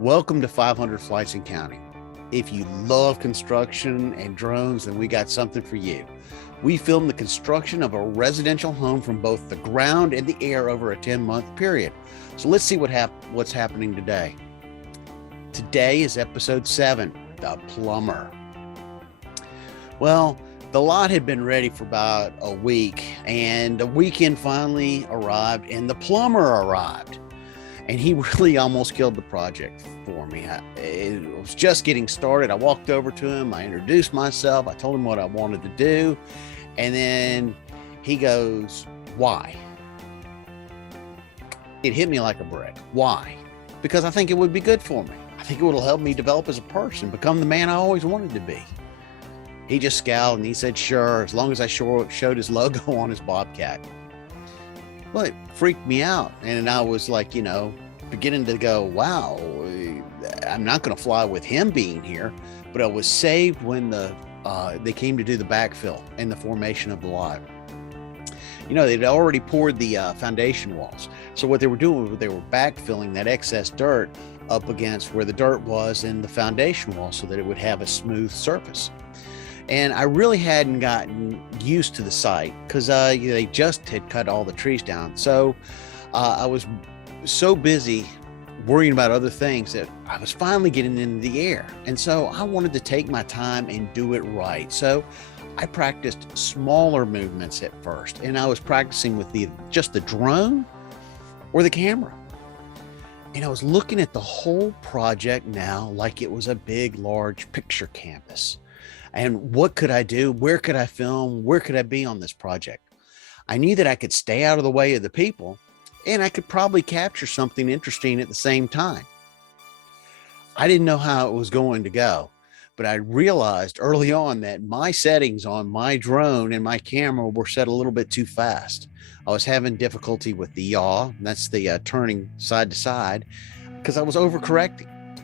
Welcome to 500 Flights and Counting. If you love construction and drones, then we got something for you. We filmed the construction of a residential home from both the ground and the air over a 10-month period. So let's see what's happening today. Today is episode 7, The Plumber. Well, the lot had been ready for about a week, and the weekend finally arrived, and the plumber arrived. And he really almost killed the project for me. It was just getting started. I walked over to him. I introduced myself. I told him what I wanted to do. And then he goes, "Why?" It hit me like a brick. Why? Because I think it would be good for me. I think it will help me develop as a person, become the man I always wanted to be. He just scowled and he said, "Sure, as long as I showed his logo on his Bobcat." Well, it freaked me out. And I was like, beginning to go, wow, I'm not going to fly with him being here. But I was saved when they came to do the backfill and the formation of the lot. They'd already poured the foundation walls. So what they were doing was they were backfilling that excess dirt up against where the dirt was in the foundation wall so that it would have a smooth surface. And I really hadn't gotten used to the site because they just had cut all the trees down. So I was so busy worrying about other things that I was finally getting into the air. And so I wanted to take my time and do it right. So I practiced smaller movements at first. And I was practicing with just the drone or the camera. And I was looking at the whole project now like it was a big, large picture canvas. And what could I do? Where could I film? Where could I be on this project? I knew that I could stay out of the way of the people, and I could probably capture something interesting at the same time. I didn't know how it was going to go, but I realized early on that my settings on my drone and my camera were set a little bit too fast. I was having difficulty with the yaw, and that's the turning side to side, because I was overcorrecting.